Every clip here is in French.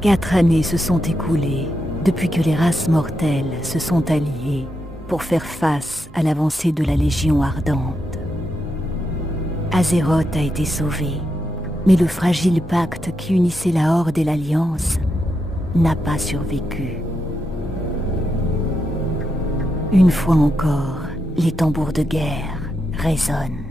4 années se sont écoulées depuis que les races mortelles se sont alliées pour faire face à l'avancée de la Légion Ardente. Azeroth a été sauvé, mais le fragile pacte qui unissait la Horde et l'Alliance n'a pas survécu. Une fois encore, les tambours de guerre résonnent.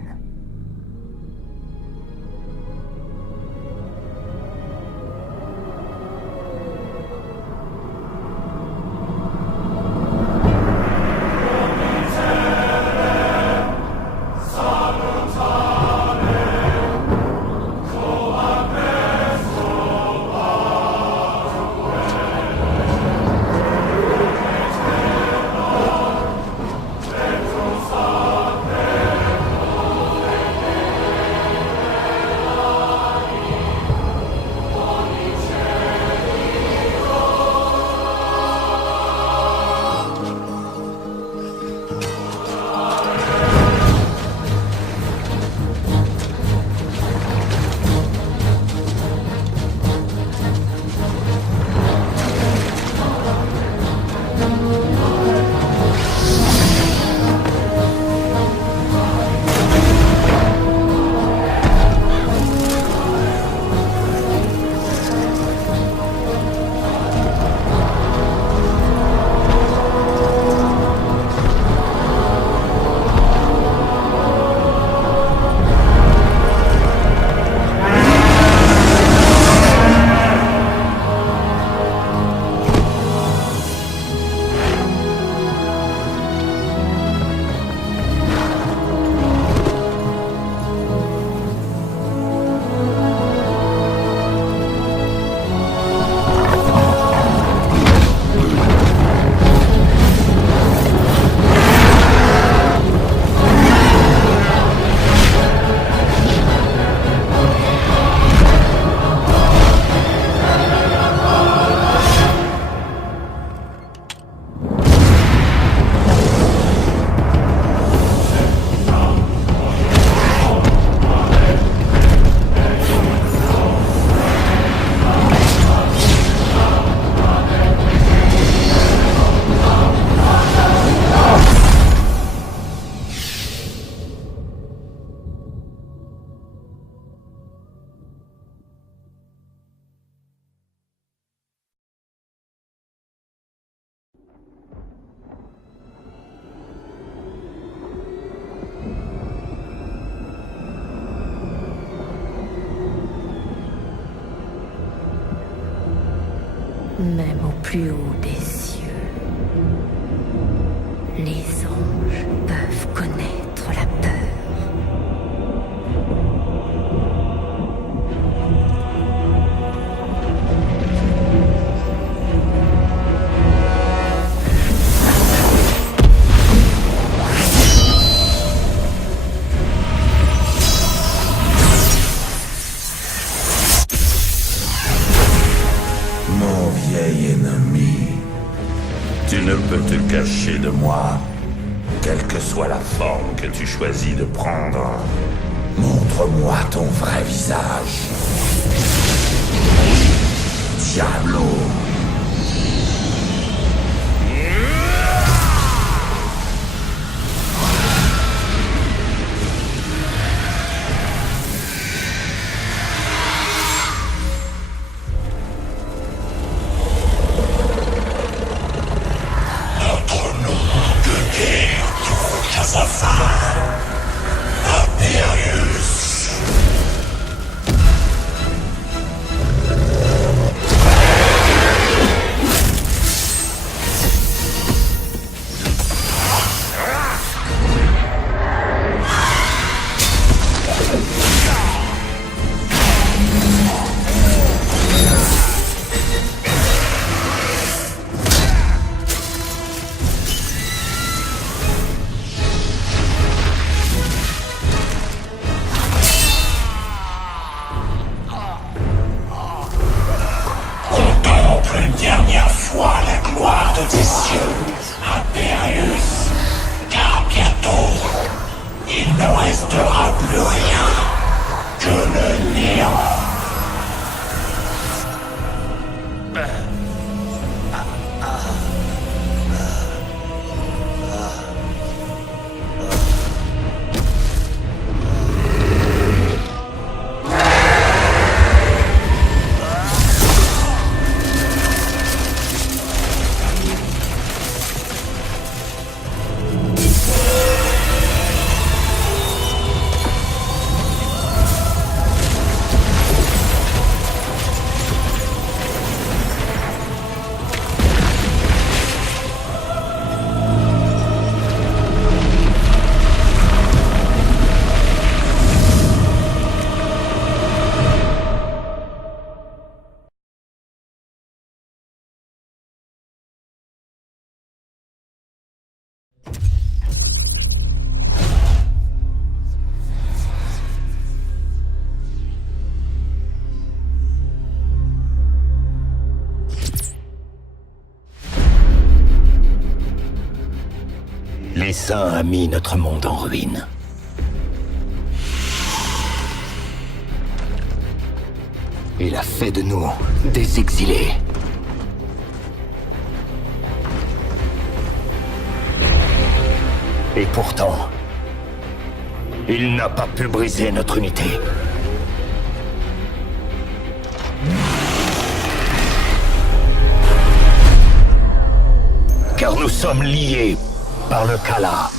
Même au plus haut des cieux, les anges peuvent connaître la peur. Mon vieil ennemi, tu ne peux te cacher de moi, quelle que soit la forme que tu choisis de prendre. Montre-moi ton vrai visage. Diablo. des cieux, Impérius, car bientôt, il ne restera plus rien que le néant. L'Essaim a mis notre monde en ruine. Il a fait de nous des exilés. Et pourtant, il n'a pas pu briser notre unité. Car nous sommes liés par le Khala.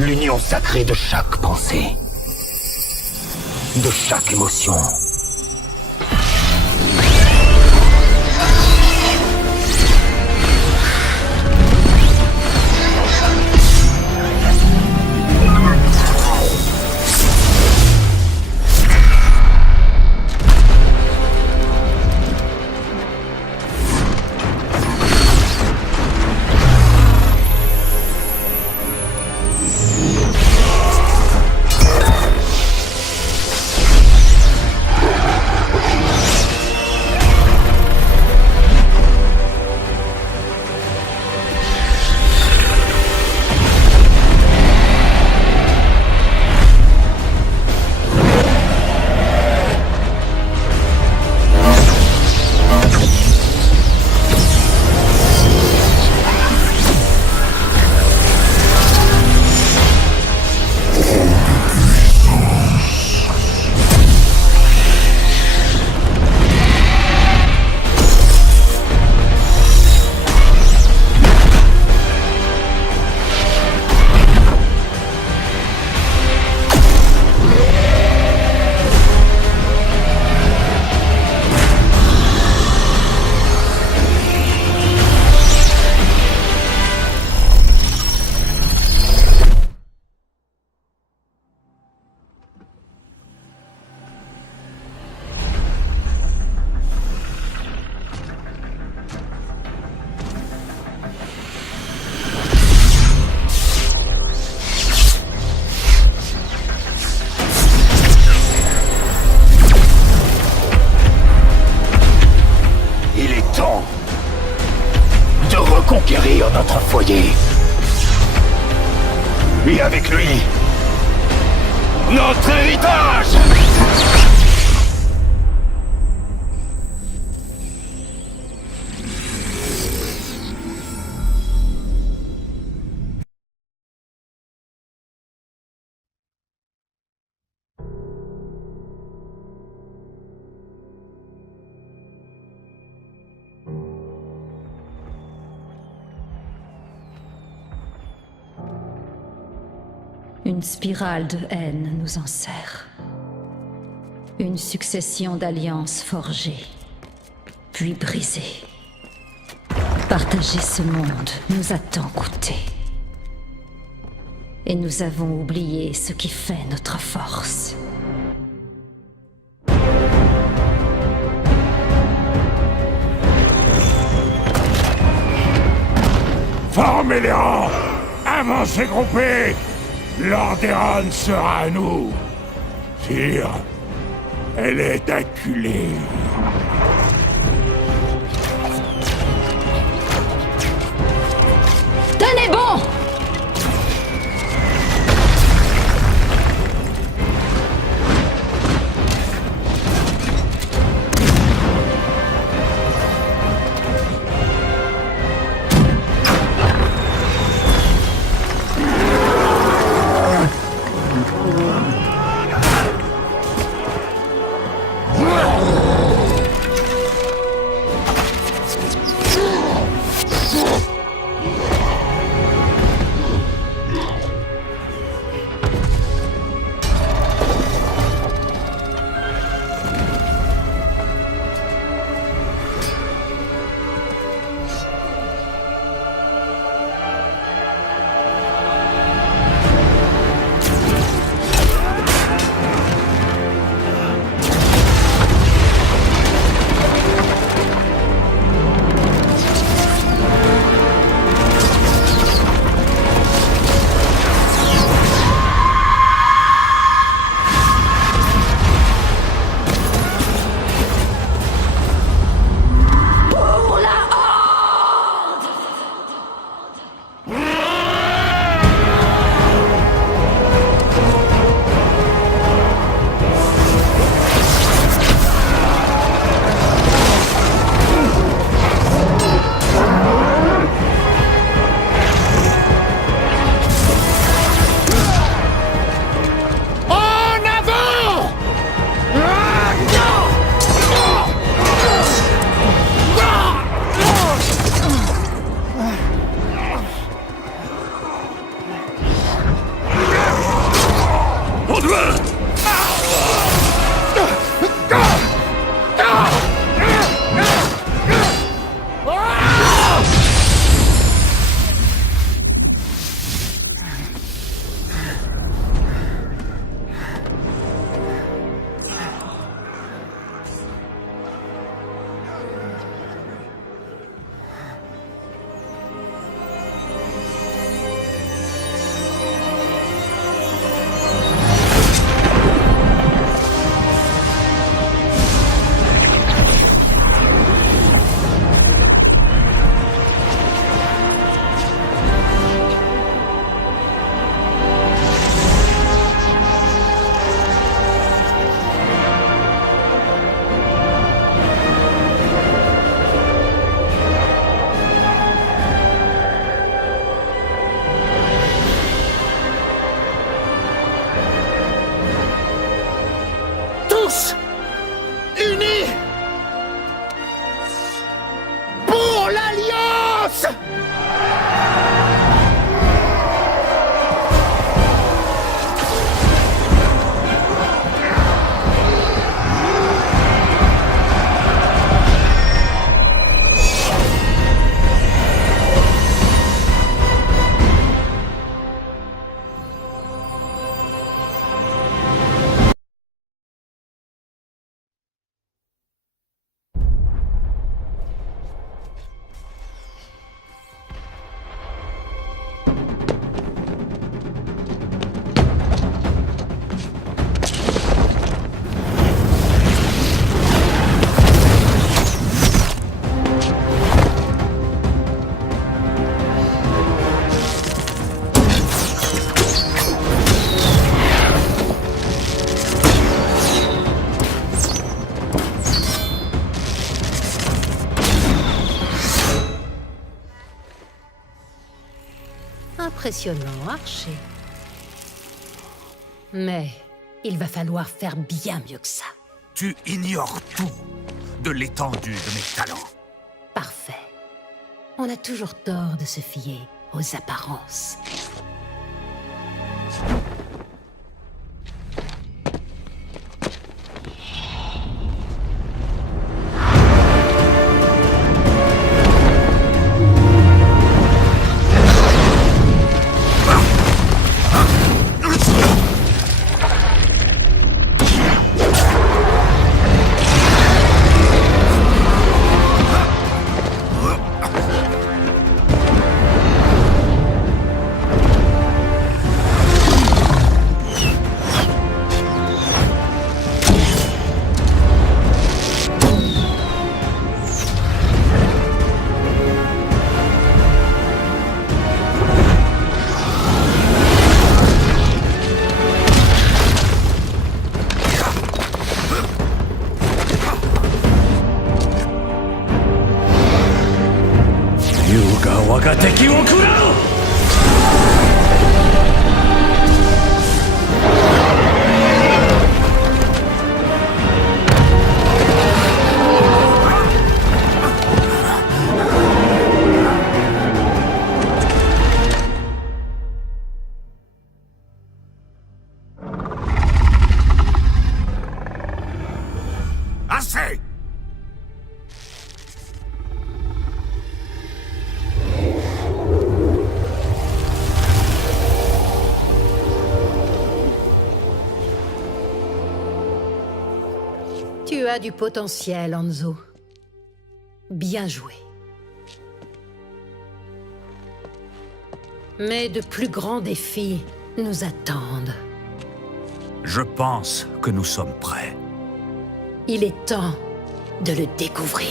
L'union sacrée de chaque pensée. De chaque émotion. Conquérir notre foyer. Et avec lui, notre héritage! Une spirale de haine nous enserre. Une succession d'alliances forgées, puis brisées. Partager ce monde nous a tant coûté. Et nous avons oublié ce qui fait notre force. Formez les rangs! Avancez groupés! Lordaeron sera à nous. Sire, elle est acculée. Tenez bon! Impressionnant, Archer. Mais il va falloir faire bien mieux que ça. Tu ignores tout de l'étendue de mes talents. Parfait. On a toujours tort de se fier aux apparences. Assez! Tu as du potentiel, Hanzo. Bien joué. Mais de plus grands défis nous attendent. Je pense que nous sommes prêts. Il est temps de le découvrir.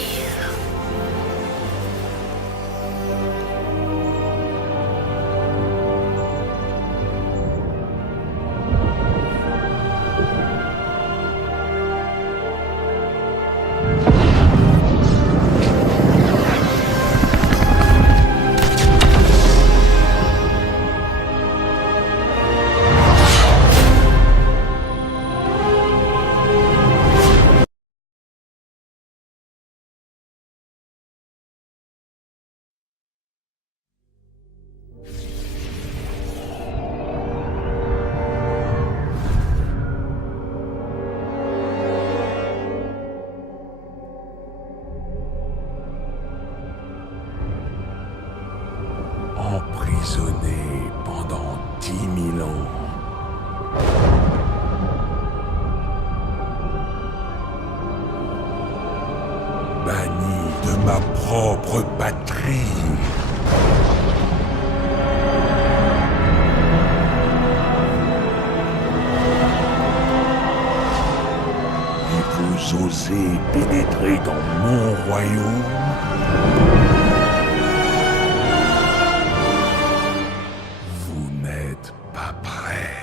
Emprisonné pendant 10 000 ans. Banni de ma propre patrie. Et vous osez pénétrer dans mon royaume? Pas prêt.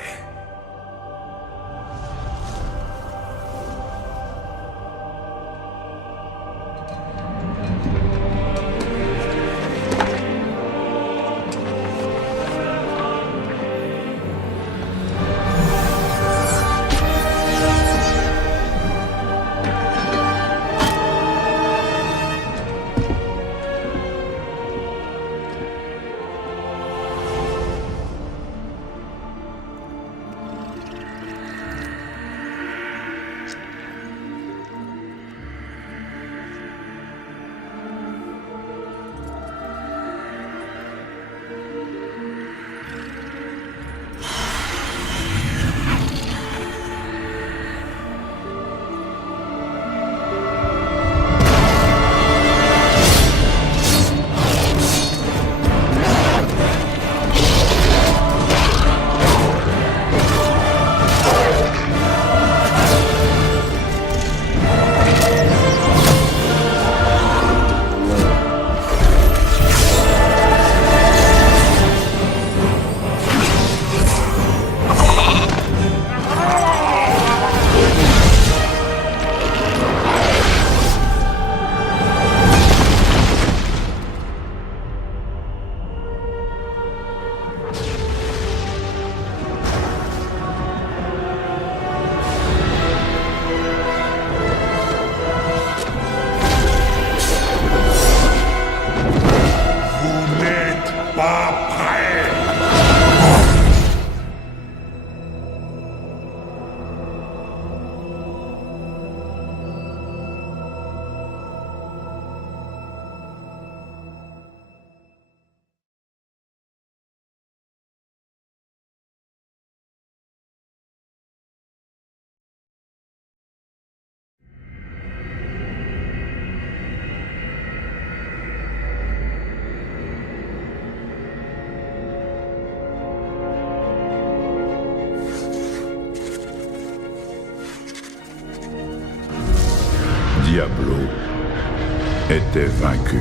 prêt! Diablo était vaincu.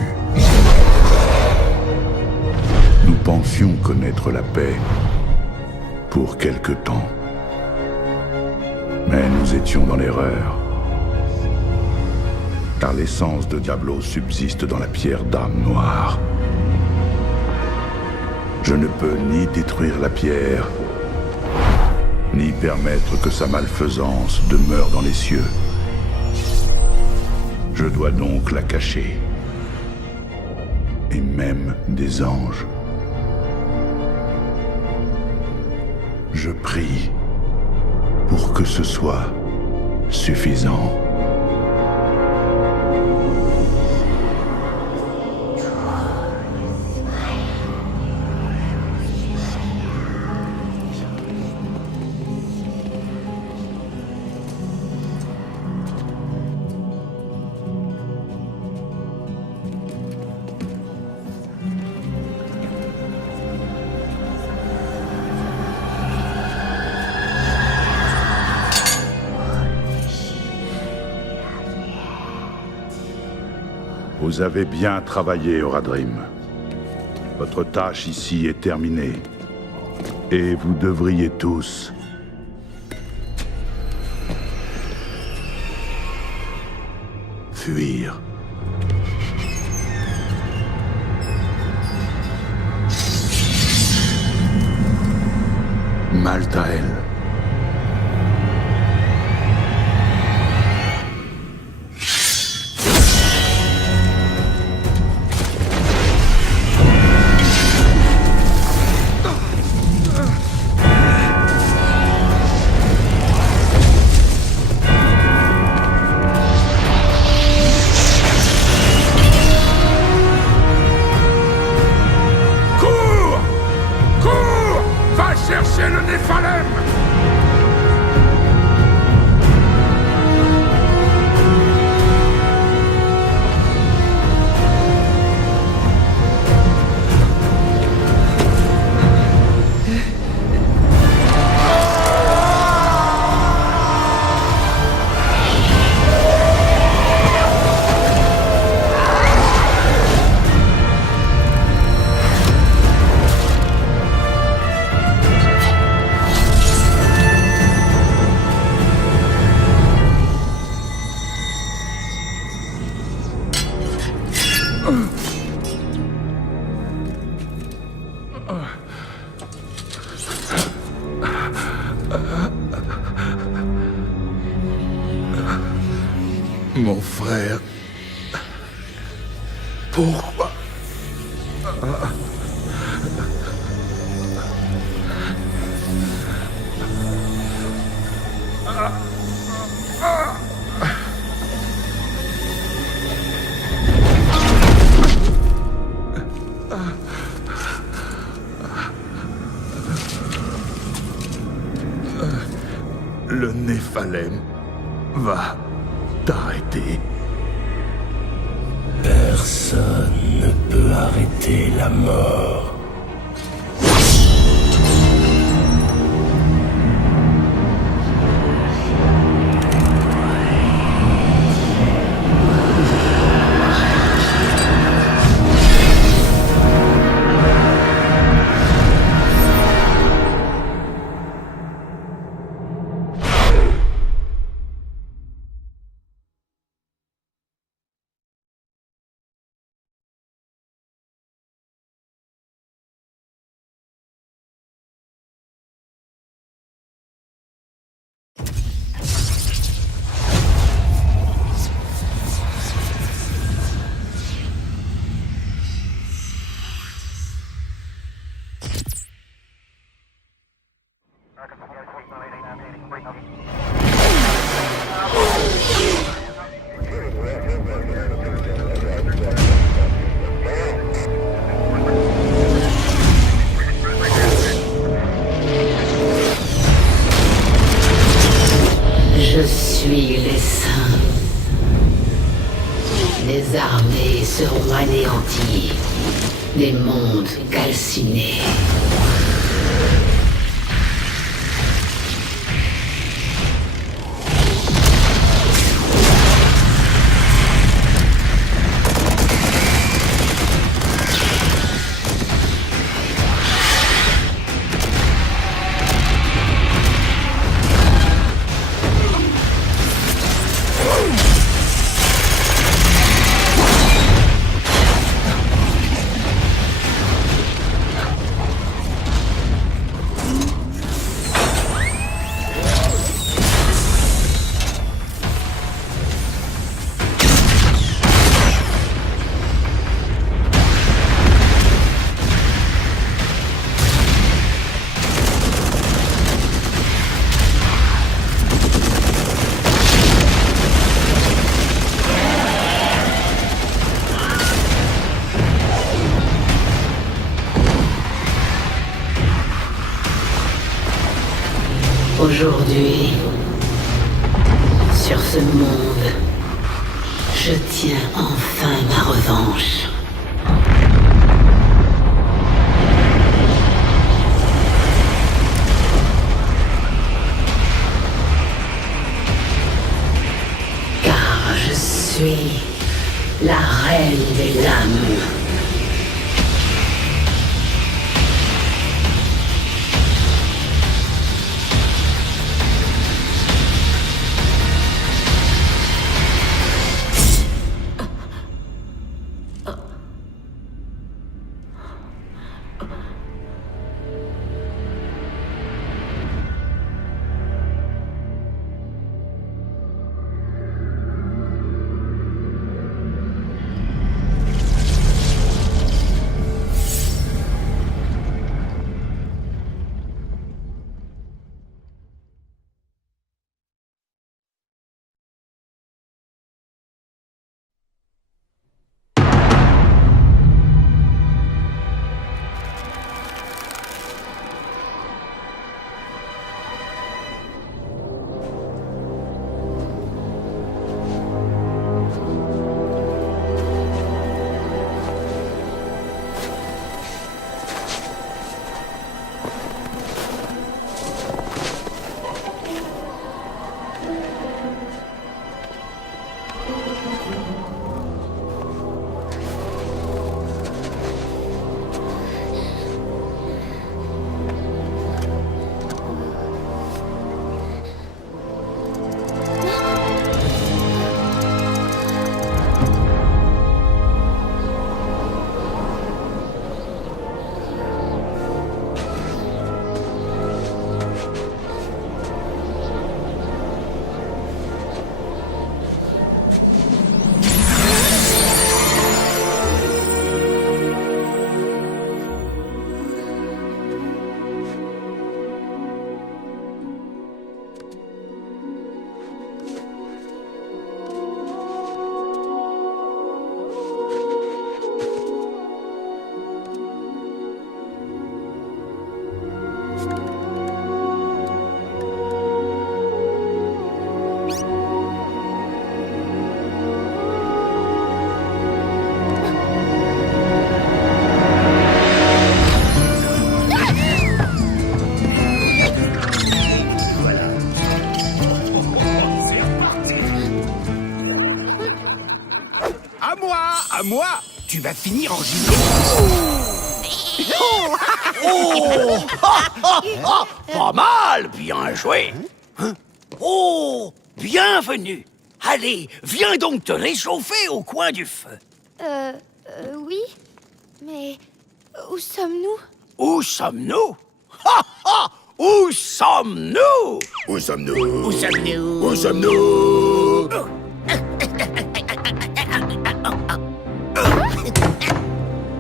Nous pensions connaître la paix pour quelque temps. Mais nous étions dans l'erreur. Car l'essence de Diablo subsiste dans la pierre d'âme noire. Je ne peux ni détruire la pierre, ni permettre que sa malfaisance demeure dans les cieux. Je dois donc la cacher. Et même des anges. Je prie pour que ce soit suffisant. Vous avez bien travaillé, Oradrim. Votre tâche ici est terminée. Et vous devriez tous fuir. Maltael. Cherchez le Néphalem! Mon frère... Pourquoi? Le Néphalem va t'arrêter. Personne ne peut arrêter la mort. seront anéantis. Des mondes calcinés. Aujourd'hui, sur ce monde, je tiens enfin ma revanche. Car je suis la reine des lames. À moi, tu vas finir en gigot. Pas mal, bien joué. Hein? Oh, bienvenue. Allez, viens donc te réchauffer au coin du feu. Oui. Mais où sommes-nous? Où sommes-nous? Ha ha! Où sommes-nous? Où sommes-nous? Où sommes-nous? Où sommes-nous?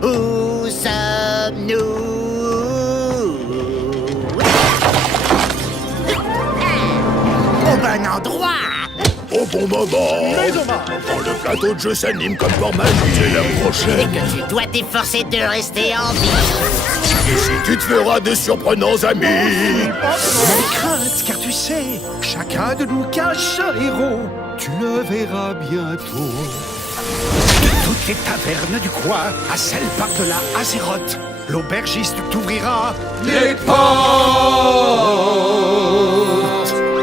Où sommes-nous? Au bon endroit! Au bon moment. Quand le plateau de jeu s'anime comme pour magie. C'est la Et prochaine. que tu dois t'efforcer de rester en vie. Ici, tu te feras de surprenants amis. N'aie crainte, car tu sais, chacun de nous cache un héros. Tu le verras bientôt. De toute les tavernes du coin, à celle par-delà Azeroth, l'aubergiste t'ouvrira les portes.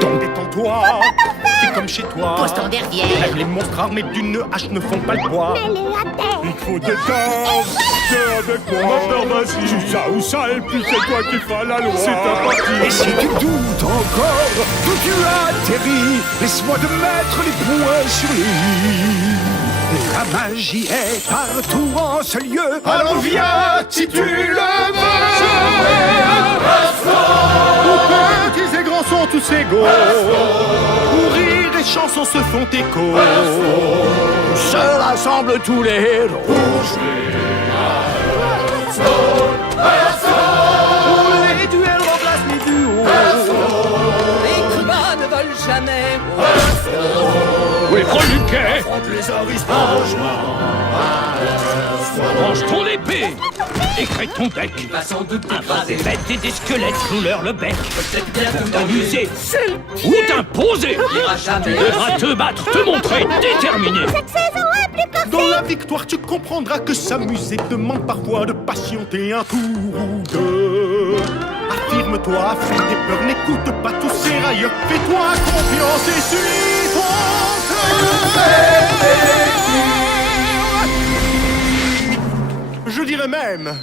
Donc détends-toi, fais comme chez toi. Pose-toi derrière. Même les monstres armés d'une hache ne font pas le poids. Il faut détendre, c'est avec moi. Vas-y, ça ou ça, et puis c'est toi qui feras la loi. C'est ta partie. Et si tu doutes encore d'où tu atterris, laisse-moi te mettre les poings sur les lits. La magie est partout en ce lieu. Alors viens si tu le veux. Où petits et grands sont tous égaux. Où rire et chansons se font écho. Se rassemblent tous les héros. Les duels remplacent les duos. Les combats ne volent jamais. Oui, Proluquet, Affronte les aristos. range ton épée et crée ton deck. Un des bêtes et des squelettes, clous-leur le bec. Pour t'amuser ou t'imposer. Tu devras te battre, te montrer déterminé. Dans la victoire, tu comprendras que s'amuser demande parfois de patienter un tour ou deux. Affirme-toi, affronte tes peurs, n'écoute pas tous ces railleurs. Fais-toi confiance et suis ton cœur. Je dirais même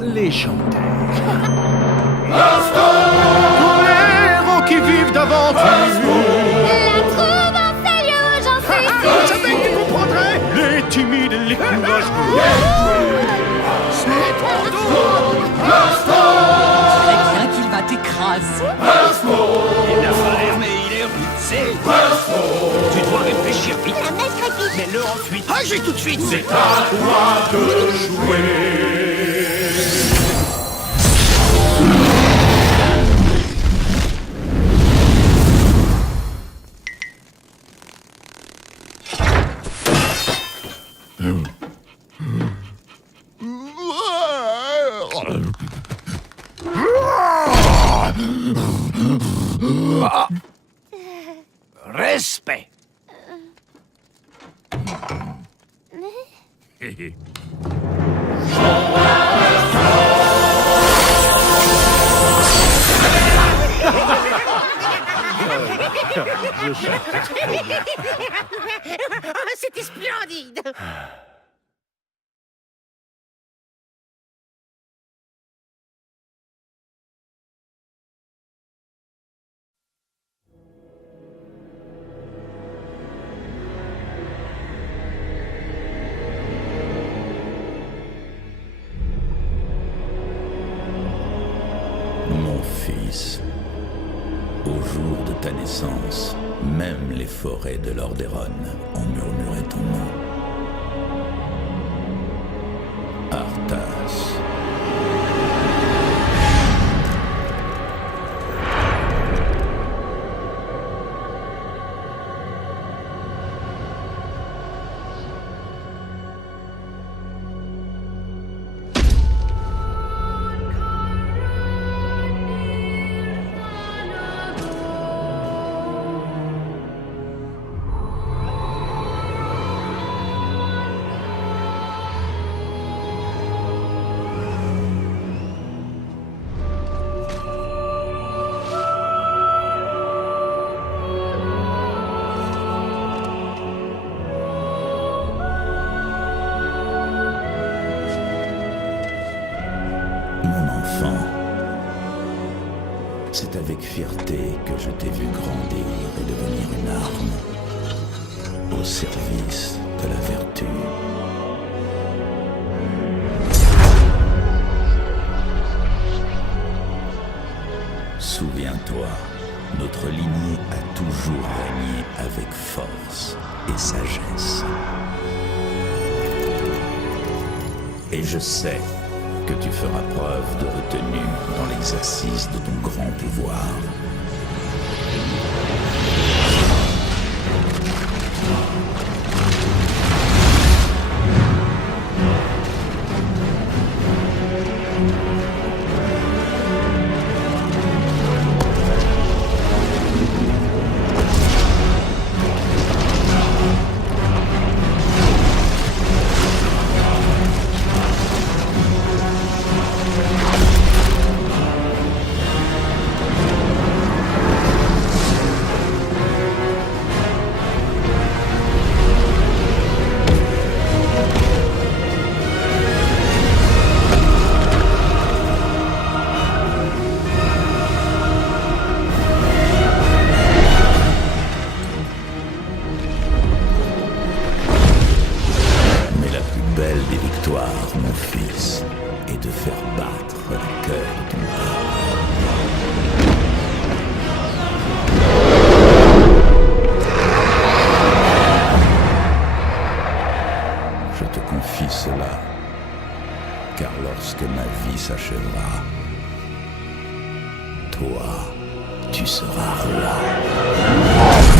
légendaire. Tous les héros qui vivent d'aventure. Je savais que tu comprendrais. Les timides et les courageux. C'est ton tour. C'est bien qu'il va t'écraser. Il n'a pas l'air, mais il est rude. C'est tu dois réfléchir vite. Mets-le en fuite. Agis tout de suite. C'est à toi de jouer. Respect. C'était splendide. Mon fils, au jour de ta naissance, même les forêts de Lordaeron ont murmuré ton nom. Arthas. C'est avec fierté que je t'ai vu grandir et devenir une arme au service de la vertu. Souviens-toi, notre lignée a toujours régné avec force et sagesse. Et je sais que tu feras preuve de retenue dans l'exercice de ton grand pouvoir. belle des victoires, mon fils, est de faire battre le cœur de ton père. Je te confie cela, car lorsque ma vie s'achèvera, toi, tu seras roi.